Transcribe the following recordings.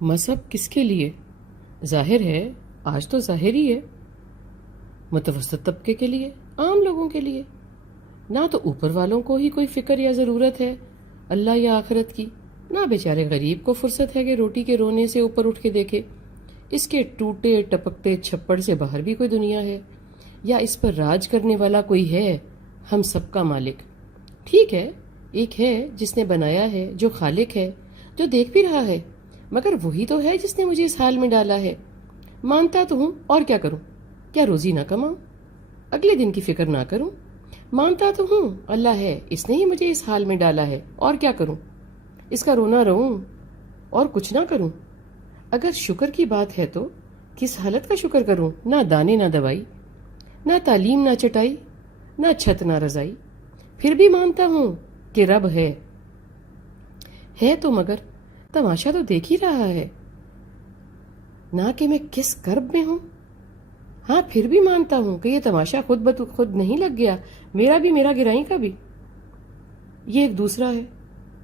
مذہب کس کے لیے؟ ظاہر ہے، آج تو ظاہر ہی ہے، متوسط طبقے کے لیے، عام لوگوں کے لیے۔ نہ تو اوپر والوں کو ہی کوئی فکر یا ضرورت ہے اللہ یا آخرت کی، نہ بیچارے غریب کو فرصت ہے کہ روٹی کے رونے سے اوپر اٹھ کے دیکھے اس کے ٹوٹے ٹپکتے چھپڑ سے باہر بھی کوئی دنیا ہے، یا اس پر راج کرنے والا کوئی ہے، ہم سب کا مالک۔ ٹھیک ہے، ایک ہے جس نے بنایا ہے، جو خالق ہے، جو دیکھ بھی رہا ہے، مگر وہی تو ہے جس نے مجھے اس حال میں ڈالا ہے۔ مانتا تو ہوں، اور کیا کروں؟ کیا روزی نہ کماؤں؟ اگلے دن کی فکر نہ کروں؟ مانتا تو ہوں اللہ ہے، اس نے ہی مجھے اس حال میں ڈالا ہے، اور کیا کروں؟ اس کا رونا رہوں اور کچھ نہ کروں؟ اگر شکر کی بات ہے تو کس حالت کا شکر کروں؟ نہ دانے نہ دوائی، نہ تعلیم نہ چٹائی، نہ چھت نہ رضائی، پھر بھی مانتا ہوں کہ رب ہے تو مگر تماشا تو دیکھ ہی رہا ہے نہ کہ میں کس کرب میں ہوں۔ ہاں، پھر بھی مانتا ہوں کہ یہ تماشا خود نہیں لگ گیا، میرا بھی، میرا گرائی کا بھی۔ یہ ایک دوسرا ہے،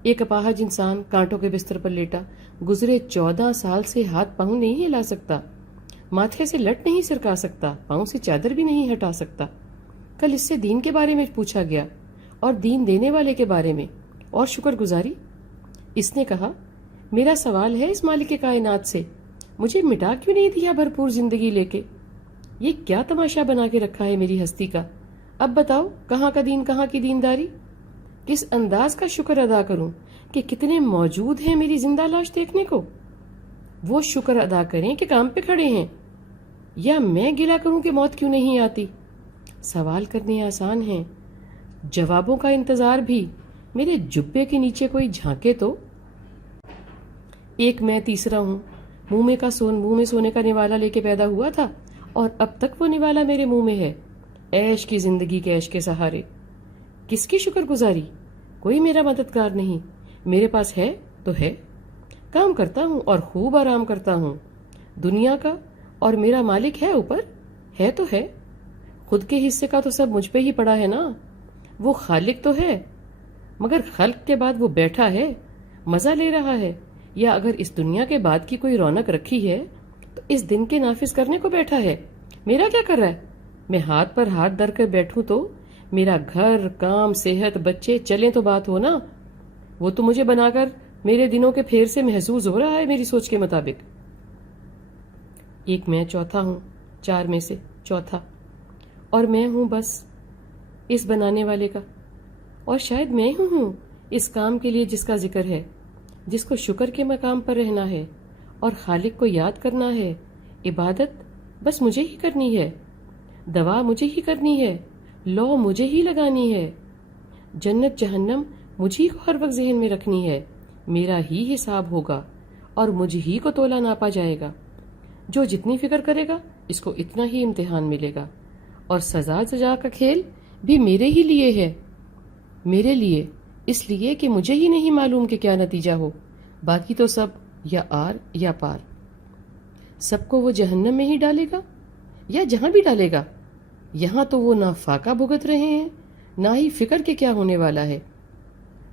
ایک اپاہج انسان کانٹوں کے بستر پر لیٹا، گزرے 14 سال سے ہاتھ پاؤں نہیں ہلا سکتا، ماتھے سے لٹ نہیں سرکا سکتا، پاؤں سے چادر بھی نہیں ہٹا سکتا۔ کل اس سے دین کے بارے میں پوچھا گیا، اور دین دینے والے کے بارے میں، اور شکر گزاری۔ اس نے کہا، میرا سوال ہے اس مالک کائنات سے، مجھے مٹا کیوں نہیں دیا بھرپور زندگی لے کے؟ یہ کیا تماشا بنا کے رکھا ہے میری ہستی کا؟ اب بتاؤ، کہاں کا دین، کہاں کی دینداری؟ کس انداز کا شکر ادا کروں کہ کتنے موجود ہیں میری زندہ لاش دیکھنے کو؟ وہ شکر ادا کریں کہ کام پہ کھڑے ہیں، یا میں گلہ کروں کہ موت کیوں نہیں آتی؟ سوال کرنے آسان ہیں، جوابوں کا انتظار بھی۔ میرے جبے کے نیچے کوئی جھانکے تو۔ ایک میں تیسرا ہوں، منہ میں سونے کا نوالا لے کے پیدا ہوا تھا، اور اب تک وہ نوالا میرے منہ میں ہے، عیش کی زندگی کے عیش کے سہارے۔ کس کی شکر گزاری؟ کوئی میرا مددگار نہیں، میرے پاس ہے تو ہے، کام کرتا ہوں اور خوب آرام کرتا ہوں دنیا کا، اور میرا مالک ہے اوپر، ہے تو ہے، خود کے حصے کا تو سب مجھ پہ ہی پڑا ہے نا۔ وہ خالق تو ہے، مگر خلق کے بعد وہ بیٹھا ہے، مزہ لے رہا ہے، یا اگر اس دنیا کے بعد کی کوئی رونق رکھی ہے تو اس دن کے نافذ کرنے کو بیٹھا ہے۔ میرا کیا کر رہا ہے؟ میں ہاتھ پر ہاتھ دھر کر بیٹھوں تو میرا گھر، کام، صحت، بچے چلیں تو بات ہو نا۔ وہ تو مجھے بنا کر میرے دنوں کے پھیر سے محسوس ہو رہا ہے میری سوچ کے مطابق۔ ایک میں چوتھا ہوں، 4 میں سے چوتھا، اور میں ہوں بس اس بنانے والے کا، اور شاید میں ہوں اس کام کے لیے جس کا ذکر ہے، جس کو شکر کے مقام پر رہنا ہے اور خالق کو یاد کرنا ہے۔ عبادت بس مجھے ہی کرنی ہے، دوا مجھے ہی کرنی ہے، لو مجھے ہی لگانی ہے، جنت جہنم مجھے کو ہر وقت ذہن میں رکھنی ہے۔ میرا ہی حساب ہوگا اور مجھ ہی کو تولا ناپا جائے گا۔ جو جتنی فکر کرے گا اس کو اتنا ہی امتحان ملے گا، اور سزا کا کھیل بھی میرے ہی لیے ہے، میرے لیے، اس لیے کہ مجھے ہی نہیں معلوم کہ کیا نتیجہ ہو، باقی تو سب یا آر یا پار۔ سب کو وہ جہنم میں ہی ڈالے گا، یا جہاں بھی ڈالے گا، یہاں تو وہ نہ فاقہ بھگت رہے ہیں، نہ ہی فکر کے کیا ہونے والا ہے۔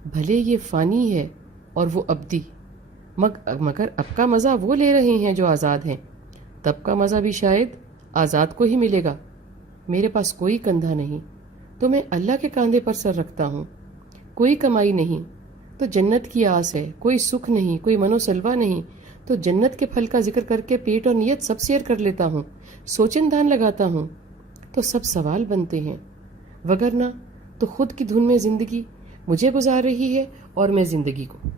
بھلے یہ فانی ہے اور وہ ابدی، مگر اب کا مزہ وہ لے رہے ہیں جو آزاد ہیں، تب کا مزہ بھی شاید آزاد کو ہی ملے گا۔ میرے پاس کوئی کندھا نہیں تو میں اللہ کے کاندھے پر سر رکھتا ہوں، کوئی کمائی نہیں تو جنت کی آس ہے، کوئی سکھ نہیں، کوئی منو سلوا نہیں تو جنت کے پھل کا ذکر کر کے پیٹ اور نیت سب سیر کر لیتا ہوں، سوچن دان لگاتا ہوں تو سب سوال بنتے ہیں، وگرنہ تو خود کی دھن میں زندگی مجھے گزار رہی ہے اور میں زندگی کو۔